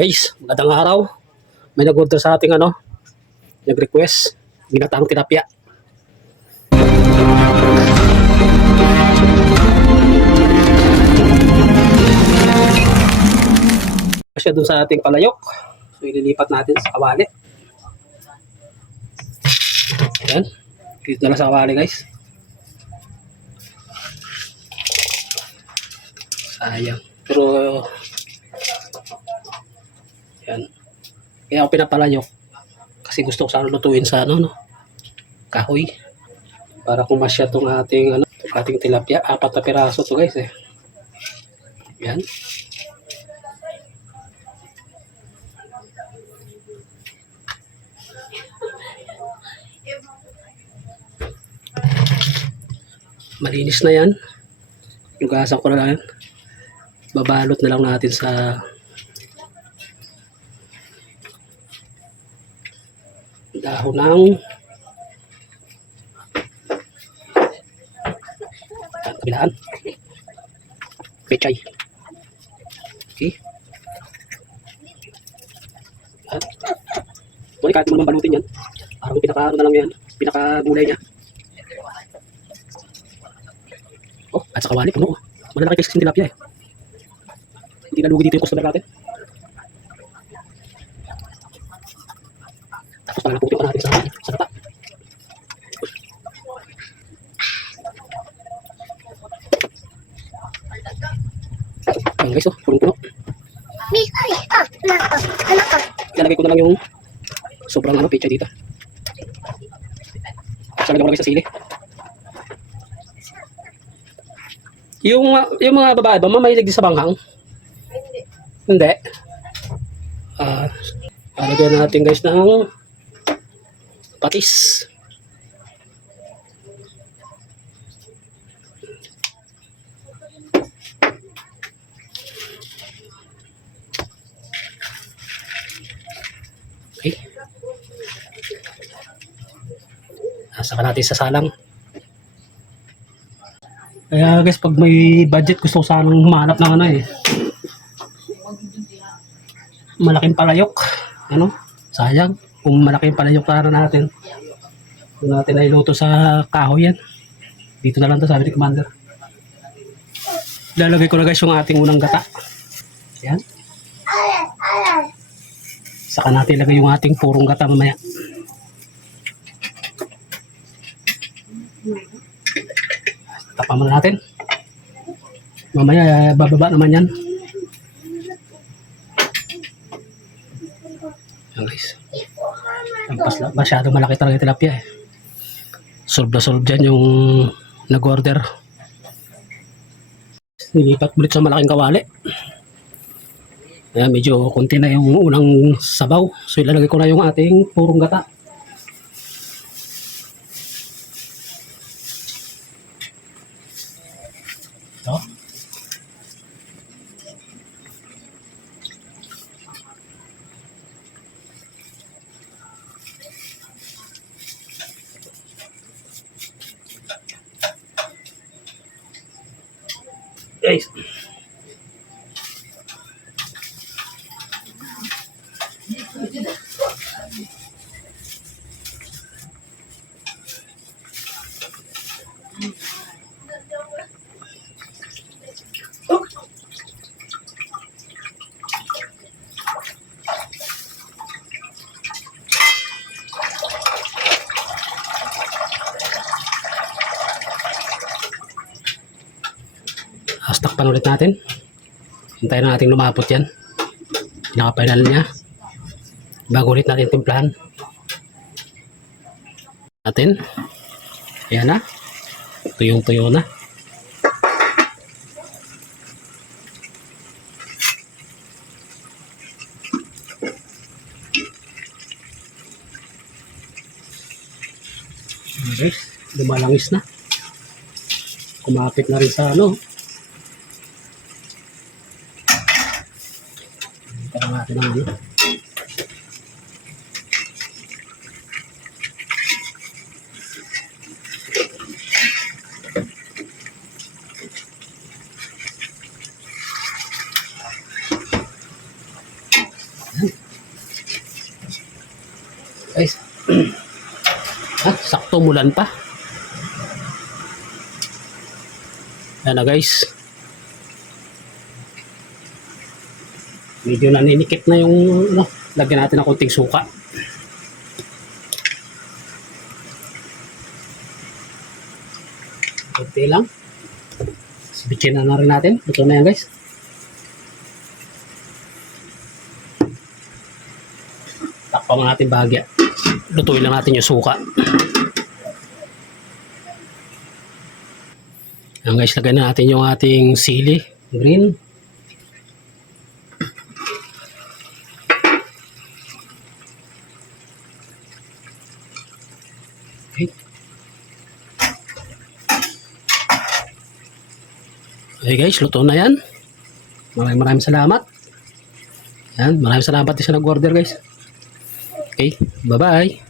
Guys, magandang araw. May nag-order sa ating nag-request. Ginataang tilapia. Siya dun sa ating palayok. So, ililipat natin sa kawali. Ayan. Dito na lang sa kawali, guys. Sayang. Pero, ayan. Kaya ako pinapalayok. Kasi gusto ko sana lutuin sa kahoy. Para kumasya itong ating tilapia. 4 na piraso to, guys, eh. Ayan. Malinis na yan. Hugasan ko na lang yan. Babalot na lang natin sa dahon ng kabilaan. Pechay. Okay. At wala kahit mo naman balutin yan. Parang pinaka na lang yan. Pinaka gulay niya. Oh, at sa kawali puno. Malalaki kasi yung tilapia eh. Hindi nalugi dito yung customer natin. Tapos parang naputi pa natin sa kata. Ayan guys, punong-puno. Ilalagay ko na lang yung sobrang pechay dito. Tapos lagay ko na sa sili. Yung mga babae ba, mamahilig din sa banghang? Hindi. Lagyan natin guys ng patis. Okay. Saka natin sa salang. Kaya guys, pag may budget, gusto ko sanang humanap ng malaking palayok. Sayang. Kung malaking palayok para natin, kung natin ay luto sa kahoy yan. Dito na lang to, sabi ni Commander. Lalagay ko na guys yung ating unang gata. Yan. Saka natin ilagay yung ating purong gata mamaya. Tapan muna natin. Mamaya bababa naman yan. Yan guys. Masyado malaki talaga yung tilapia eh. Solve na solve dyan yung nag-order. Nilipat ulit sa malaking kawali. Ayan, medyo konti na yung unang sabaw. So ilalagay ko na yung ating purong gata. Ito. Guys. Takpan ulit natin. Hintayin na natin lumapot yan. Pinaka-final niya. Bago ulit natin timplahan. Natin. Ayan na. Tuyong-tuyo na. Okay. Lumalangis na. Kumapit na rin sa Parang natin ang Guys. Sakto mulan pa. Ayan na guys. Medyo naninikip na yung ano, lagyan natin ng konting suka. Konti lang. Sibitsin na rin natin. Ito na yan guys. Takpan natin bahagya. Lutuin lang natin yung suka. Ayan guys, lagyan na natin yung ating sili. Green. Okay. Okay guys, luto na yan. Maraming salamat. Yan, maraming salamat din sa nag-order guys. Okay, bye-bye.